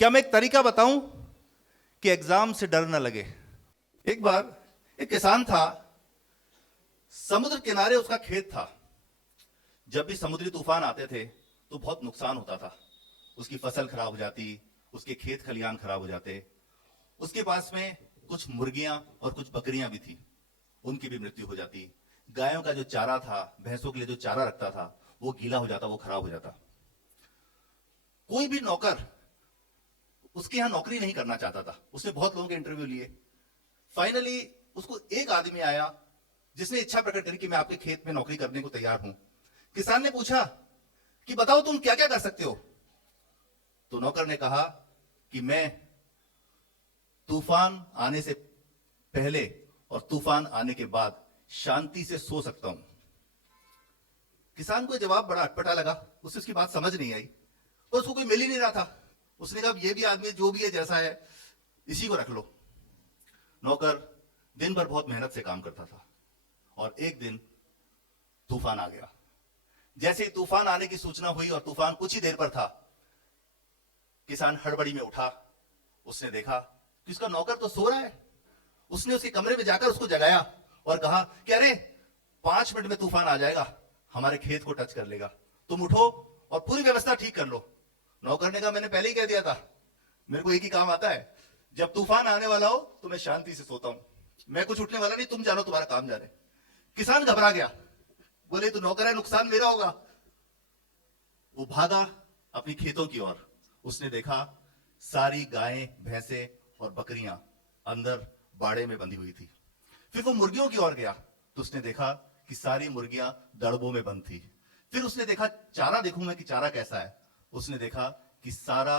क्या मैं एक तरीका बताऊं कि एग्जाम से डर न लगे। एक बार एक किसान था, समुद्र किनारे उसका खेत था। जब भी समुद्री तूफान आते थे तो बहुत नुकसान होता था। उसकी फसल खराब हो जाती, उसके खेत खलियान खराब हो जाते। उसके पास में कुछ मुर्गियां और कुछ बकरियां भी थी, उनकी भी मृत्यु हो जाती। गायों का जो चारा था, भैंसों के लिए जो चारा रखता था, वो गीला हो जाता, वो खराब हो जाता। कोई भी नौकर उसके यहां नौकरी नहीं करना चाहता था। उसने बहुत लोगों के इंटरव्यू लिए। फाइनली उसको एक आदमी आया जिसने इच्छा प्रकट करी कि मैं आपके खेत में नौकरी करने को तैयार हूं। किसान ने पूछा कि बताओ तुम क्या क्या कर सकते हो। तो नौकर ने कहा कि मैं तूफान आने से पहले और तूफान आने के बाद शांति से सो सकता हूं। किसान को जवाब बड़ा अटपटा लगा, उसे उसकी बात समझ नहीं आई और उसको कोई मिल ही नहीं रहा था। उसने कहा ये भी आदमी जो भी है जैसा है इसी को रख लो। नौकर दिन भर बहुत मेहनत से काम करता था और एक दिन तूफान आ गया। जैसे ही तूफान आने की सूचना हुई और तूफान कुछ ही देर पर था, किसान हड़बड़ी में उठा। उसने देखा कि उसका नौकर तो सो रहा है। उसने उसके कमरे में जाकर उसको जगाया और कहा कि अरे 5 मिनट में तूफान आ जाएगा, हमारे खेत को टच कर लेगा, तुम उठो और पूरी व्यवस्था ठीक कर लो। नौकर ने कहा मैंने पहले ही कह दिया था, मेरे को एक ही काम आता है, जब तूफान आने वाला हो तो मैं शांति से सोता हूं, मैं कुछ उठने वाला नहीं, तुम जानो तुम्हारा काम जाने। किसान घबरा गया, बोले तो नौकर है, नुकसान मेरा होगा। वो भागा अपनी खेतों की ओर। उसने देखा सारी गायें, भैंसे और बकरियां अंदर बाड़े में बंधी हुई थी। फिर वो मुर्गियों की ओर गया तो उसने देखा कि सारी मुर्गियां दड़बों में बंद थी। फिर उसने देखा चारा देखूं मैं कि चारा कैसा है। उसने देखा कि सारा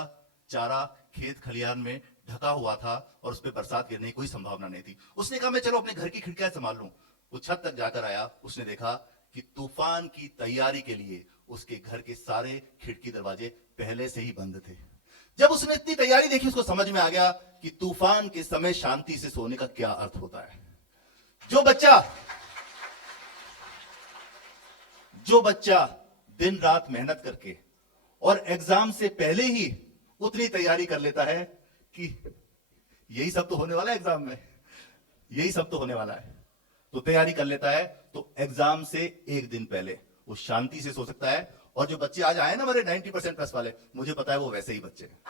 चारा खेत खलियान में ढका हुआ था और उस पर बरसात गिरने की कोई संभावना नहीं थी। उसने कहा मैं चलो अपने घर की खिड़कियां संभाल लूं। वो छत तक जाकर आया, उसने देखा कि तूफान की तैयारी के लिए उसके घर के सारे खिड़की दरवाजे पहले से ही बंद थे। जब उसने इतनी तैयारी देखी, उसको समझ में आ गया कि तूफान के समय शांति से सोने का क्या अर्थ होता है। जो बच्चा दिन रात मेहनत करके और एग्जाम से पहले ही उतनी तैयारी कर लेता है कि यही सब तो होने वाला है एग्जाम में, यही सब तो होने वाला है, तो तैयारी कर लेता है, तो एग्जाम से एक दिन पहले वो शांति से सो सकता है। और जो बच्चे आज आए ना हमारे 90% प्लस वाले, मुझे पता है वो वैसे ही बच्चे हैं।